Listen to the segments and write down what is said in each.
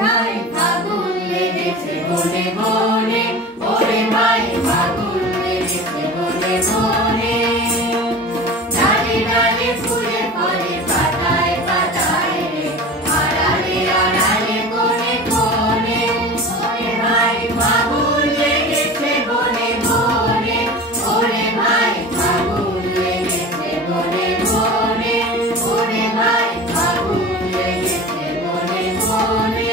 ভাই ফাগুন লেগেছে বনে বনে, ওরে ভাই ফাগুন লেগেছে বনে বনে। ডালে ডালে ফুলে ফলে পাতায় পাতায় রে, আড়ালে আড়ালে কোণে কোণে, ওরে ভাই ফাগুন লেগেছে বনে বনে, ওরে ভাই ফাগুন লেগেছে বনে বনে, ওরে ভাই ফাগুন লেগেছে বনে বনে।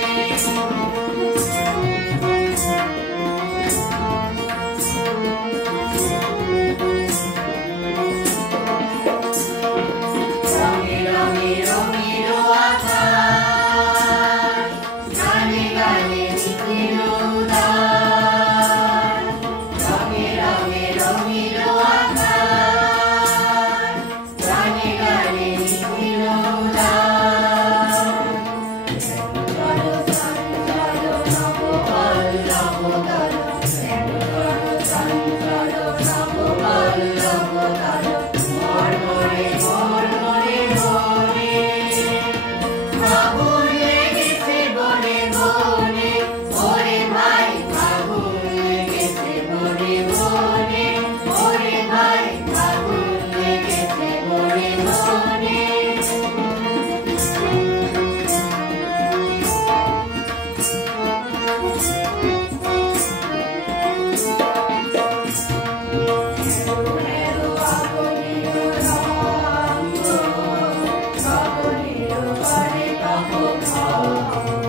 রঙে রঙে রঙিল আকাশ, গানে গানে নিখিল উদাস। রঙে রঙে রঙিল আকাশ, গানে গানে নিখিল উদাস। চলো চঞ্চল নবপল্লব দল, চলো চঞ্চল নবপল্লব দল, মর্মরে মর্মরে মরে। ফাগুন লেগেছে বনে বনে, ওরে ভাই ফাগুন লেগেছে বনে বনে, ওরে ভাই ফাগুন লেগেছে বনে বনে। হেলো আগুনের রঙ, গগনের পরে তপ ঘন।